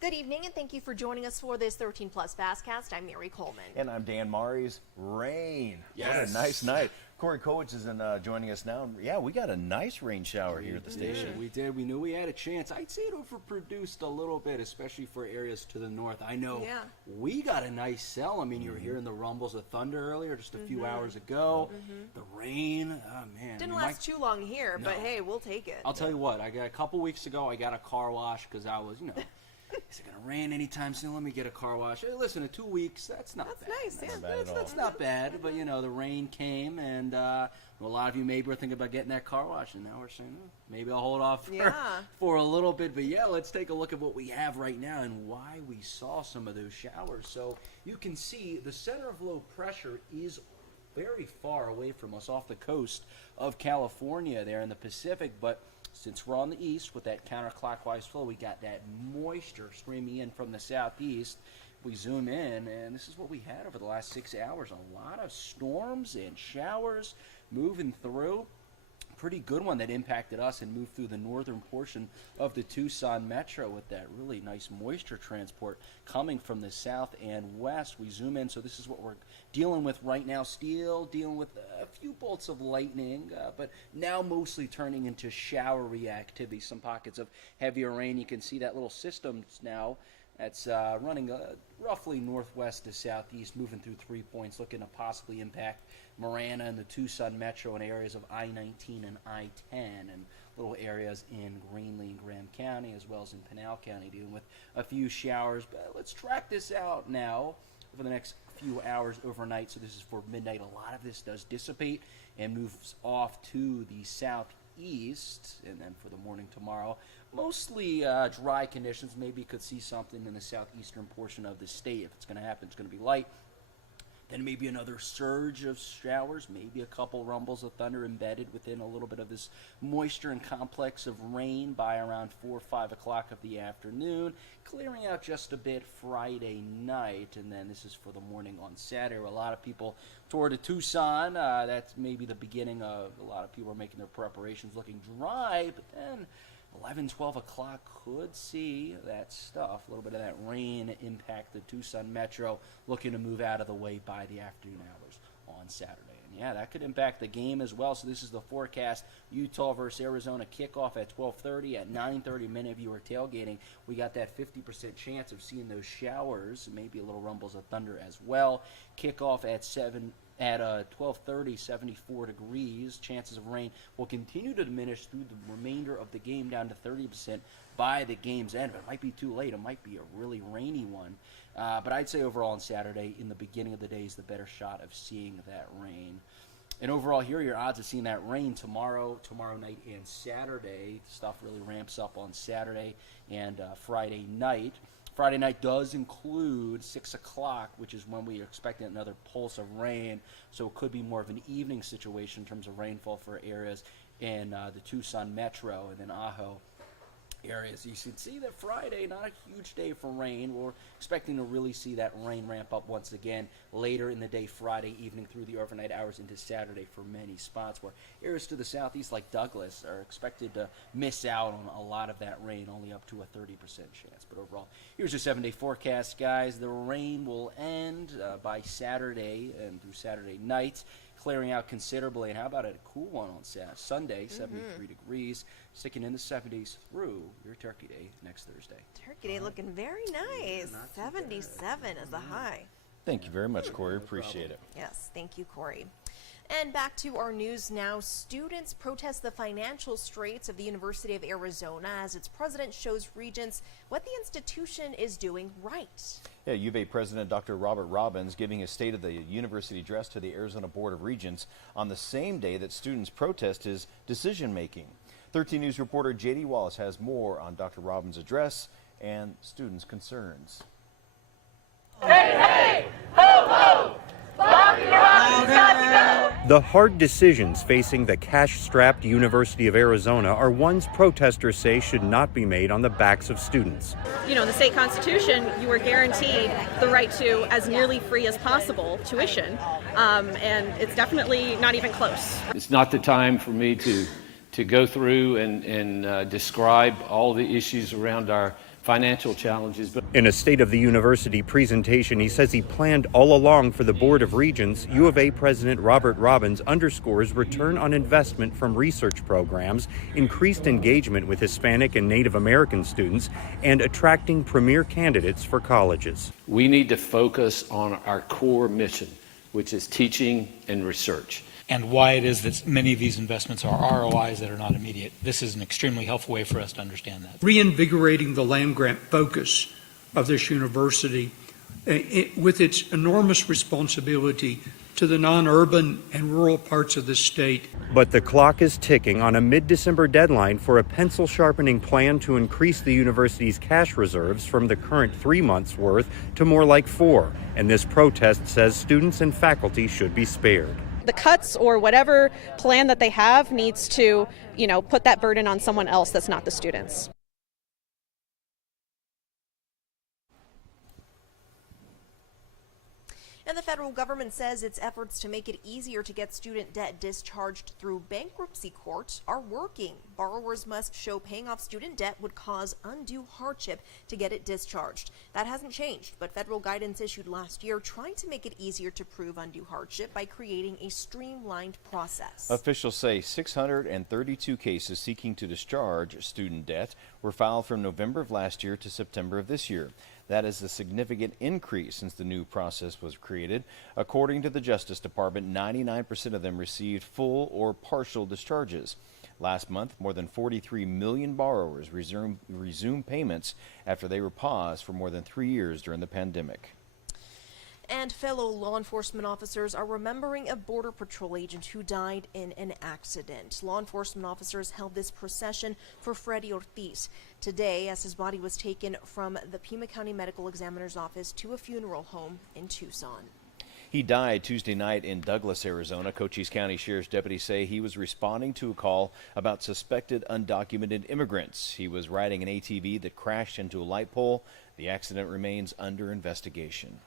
Good evening, and thank you for joining us for this 13 Plus FastCast. I'm Mary Coleman. And I'm Dan Mari's. Rain. Yes. What a nice night. Corey Kowitz is joining us now. Yeah, we got a nice rain shower here at the station. We did. We knew we had a chance. I'd say it overproduced a little bit, especially for areas to the north. I know we got a nice cell. I mean, you were hearing the rumbles of thunder earlier just a few hours ago. The rain, oh, man. Didn't last too long here, but hey, we'll take it. I'll tell you what. A couple weeks ago, I got a car wash because I was, is it going to rain anytime soon? Let me get a car wash. Hey, listen, in 2 weeks, that's not bad. Nice. That's not bad. But, the rain came, and a lot of you maybe were thinking about getting that car wash, and now we're saying, maybe I'll hold off for a little bit. But, let's take a look at what we have right now and why we saw some of those showers. So you can see the center of low pressure is very far away from us off the coast of California there in the Pacific, but since we're on the east with that counterclockwise flow, we got that moisture streaming in from the southeast. We zoom in, and this is what we had over the last 6 hours. A lot of storms and showers moving through. Pretty good one that impacted us and moved through the northern portion of the Tucson metro with that really nice moisture transport coming from the south and west. We zoom in, so this is what we're dealing with right now. Still dealing with a few bolts of lightning, but now mostly turning into showery activity. Some pockets of heavier rain. You can see that little system now that's running roughly northwest to southeast, moving through 3 points, looking to possibly impact Marana and the Tucson metro and areas of I-19 and I-10 and little areas in Greenlee and Graham County as well as in Pinal County, dealing with a few showers. But let's track this out now over the next few hours overnight. So this is for midnight. A lot of this does dissipate and moves off to the southeast, and then for the morning tomorrow, mostly dry conditions. Maybe you could see something in the southeastern portion of the state. If it's going to happen, it's going to be light. Then maybe another surge of showers, maybe a couple rumbles of thunder embedded within a little bit of this moisture and complex of rain by around 4 or 5 o'clock of the afternoon, clearing out just a bit Friday night. And then this is for the morning on Saturday. A lot of people toward the Tucson, that's maybe the beginning of a lot of people are making their preparations looking dry, but then 11, 12 o'clock could see that stuff, a little bit of that rain impact the Tucson metro, looking to move out of the way by the afternoon hours on Saturday. And that could impact the game as well. So this is the forecast. Utah versus Arizona kickoff at 12:30. At 9:30, many of you are tailgating. We got that 50% chance of seeing those showers, maybe a little rumbles of thunder as well. Kickoff at 12:30, 74 degrees. Chances of rain will continue to diminish through the remainder of the game down to 30% by the game's end. But it might be too late. It might be a really rainy one. But I'd say overall on Saturday, in the beginning of the day, is the better shot of seeing that rain. And overall, here are your odds of seeing that rain tomorrow night, and Saturday. Stuff really ramps up on Saturday and Friday night. Friday night does include 6 o'clock, which is when we are expecting another pulse of rain. So it could be more of an evening situation in terms of rainfall for areas in the Tucson metro and then Ajo areas. You should see that Friday, not a huge day for rain. We're expecting to really see that rain ramp up once again later in the day, Friday evening through the overnight hours into Saturday for many spots, where areas to the southeast like Douglas are expected to miss out on a lot of that rain, only up to a 30% chance. But overall, here's your 7-day forecast, guys. The rain will end by Saturday and through Saturday night, clearing out considerably. And how about a cool one on Sunday, 73 degrees, sticking in the 70s through your Turkey Day next Thursday. Turkey Day looking very nice. 77 is the high. Thank you very much, Corey. Appreciate it. Yes, thank you, Corey. And back to our news now. Students protest the financial straits of the University of Arizona as its president shows regents what the institution is doing right. Yeah, U of A President Dr. Robert Robbins giving a State of the University address to the Arizona Board of Regents on the same day that students protest his decision-making. 13 News reporter J.D. Wallace has more on Dr. Robbins' address and students' concerns. Hey, hey! Ho, ho! Dr. Robbins got to go! The hard decisions facing the cash-strapped University of Arizona are ones protesters say should not be made on the backs of students. You know, in the state constitution, you are guaranteed the right to as nearly free as possible tuition, and it's definitely not even close. It's not the time for me to go through and describe all the issues around our financial challenges. But in a State of the University presentation, he says he planned all along for the Board of Regents. U of A President Robert Robbins underscores return on investment from research programs, increased engagement with Hispanic and Native American students, and attracting premier candidates for colleges. we need to focus on our core mission, which is teaching and research. And why it is that many of these investments are ROIs that are not immediate. This is an extremely helpful way for us to understand that. Reinvigorating the land-grant focus of this university with its enormous responsibility to the non-urban and rural parts of the state. But the clock is ticking on a mid-December deadline for a pencil-sharpening plan to increase the university's cash reserves from the current 3 months' worth to more like 4. And this protest says students and faculty should be spared. The cuts or whatever plan that they have needs to, put that burden on someone else that's not the students. And the federal government says its efforts to make it easier to get student debt discharged through bankruptcy court are working. Borrowers must show paying off student debt would cause undue hardship to get it discharged. That hasn't changed, but federal guidance issued last year trying to make it easier to prove undue hardship by creating a streamlined process. Officials say 632 cases seeking to discharge student debt were filed from November of last year to September of this year. That is a significant increase since the new process was created. According to the Justice Department, 99% of them received full or partial discharges. Last month, more than 43 million borrowers resumed payments after they were paused for more than 3 years during the pandemic. And fellow law enforcement officers are remembering a Border Patrol agent who died in an accident. Law enforcement officers held this procession for Freddy Ortiz today as his body was taken from the Pima County Medical Examiner's office to a funeral home in Tucson. He died Tuesday night in Douglas, Arizona. Cochise County Sheriff's deputies say he was responding to a call about suspected undocumented immigrants. He was riding an ATV that crashed into a light pole. The accident remains under investigation.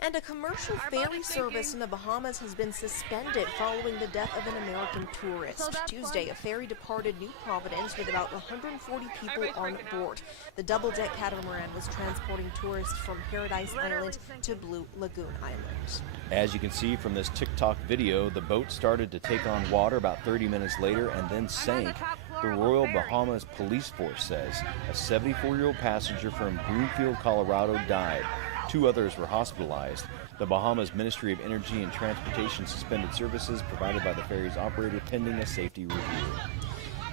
And a commercial ferry service in the Bahamas has been suspended following the death of an American tourist. Tuesday, a ferry departed New Providence with about 140 people on board. The double-deck catamaran was transporting tourists from Paradise Island to Blue Lagoon Island. As you can see from this TikTok video, the boat started to take on water about 30 minutes later and then sank. The Royal Bahamas Police Force says a 74-year-old passenger from Broomfield, Colorado died. 2 others were hospitalized. The Bahamas Ministry of Energy and Transportation suspended services provided by the ferry's operator pending a safety review.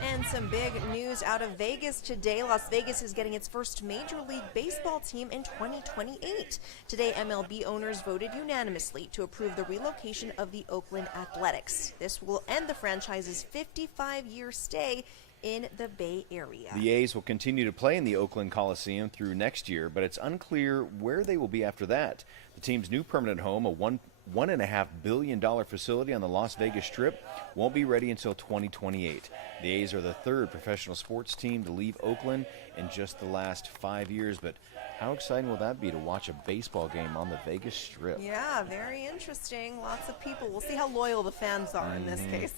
And some big news out of Vegas today. Las Vegas is getting its first Major League Baseball team in 2028. Today, MLB owners voted unanimously to approve the relocation of the Oakland Athletics. This will end the franchise's 55-year stay in the Bay Area. The A's will continue to play in the Oakland Coliseum through next year, but it's unclear where they will be after that. The team's new permanent home, a $1.5 billion facility on the Las Vegas Strip, won't be ready until 2028. The A's are the 3rd professional sports team to leave Oakland in just the last 5 years, but how exciting will that be to watch a baseball game on the Vegas Strip? Yeah, very interesting. Lots of people. We'll see how loyal the fans are in this case.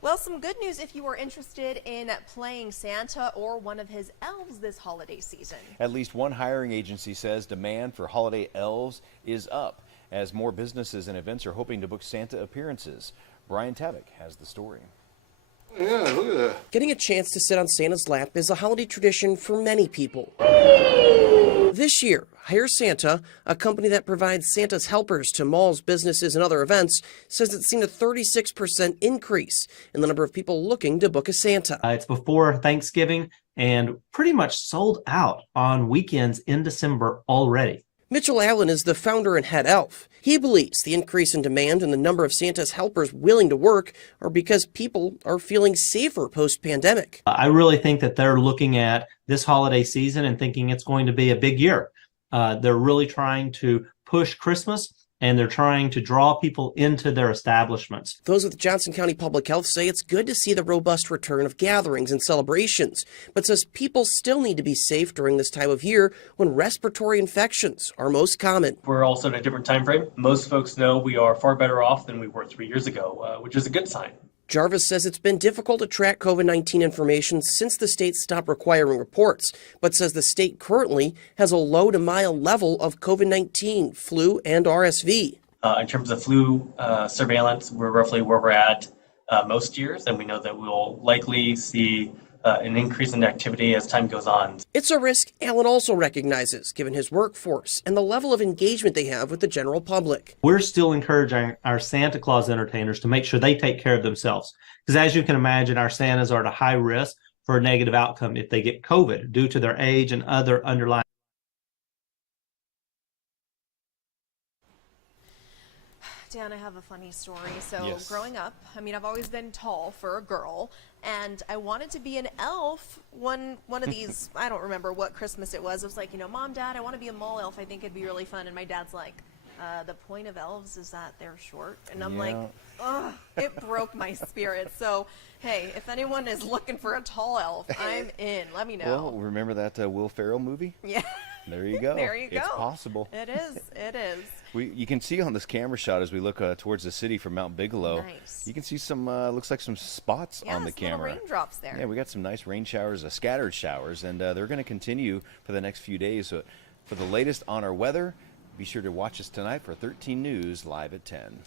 Well, some good news if you are interested in playing Santa or one of his elves this holiday season. At least one hiring agency says demand for holiday elves is up as more businesses and events are hoping to book Santa appearances. Brian Tabak has the story. Yeah, look at that. Getting a chance to sit on Santa's lap is a holiday tradition for many people. This year, Hire Santa, a company that provides Santa's helpers to malls, businesses, and other events, says it's seen a 36% increase in the number of people looking to book a Santa. It's before Thanksgiving and pretty much sold out on weekends in December already. Mitchell Allen is the founder and head elf. He believes the increase in demand and the number of Santa's helpers willing to work are because people are feeling safer post-pandemic. I really think that they're looking at this holiday season and thinking it's going to be a big year. They're really trying to push Christmas, and they're trying to draw people into their establishments. Those with Johnson County Public Health say it's good to see the robust return of gatherings and celebrations, but says people still need to be safe during this time of year when respiratory infections are most common. We're also in a different time frame. Most folks know we are far better off than we were 3 years ago, which is a good sign. Jarvis says it's been difficult to track COVID-19 information since the state stopped requiring reports, but says the state currently has a low to mild level of COVID-19, flu, and RSV. In terms of flu surveillance, we're roughly where we're at most years, and we know that we'll likely see an increase in activity as time goes on. It's a risk Allen also recognizes, given his workforce and the level of engagement they have with the general public. We're still encouraging our Santa Claus entertainers to make sure they take care of themselves. Because as you can imagine, our Santas are at a high risk for a negative outcome if they get COVID due to their age and other underlying. Dan, I have a funny story. So Yes. growing up, I mean, I've always been tall for a girl, and I wanted to be an elf. One of these, I don't remember what Christmas it was. It was like, Mom, Dad, I want to be a mall elf. I think it'd be really fun. And my dad's like, the point of elves is that they're short. And I'm like, ugh, it broke my spirit. So, hey, if anyone is looking for a tall elf, I'm in. Let me know. Well, remember that Will Ferrell movie? Yeah. There you go. There you go. It's possible. It is. It is. You can see on this camera shot as we look towards the city from Mount Bigelow. Nice. You can see some, looks like some spots on the camera. Little raindrops there. Yeah, we got some nice rain showers, scattered showers, and they're going to continue for the next few days. So for the latest on our weather, be sure to watch us tonight for 13 News live at 10.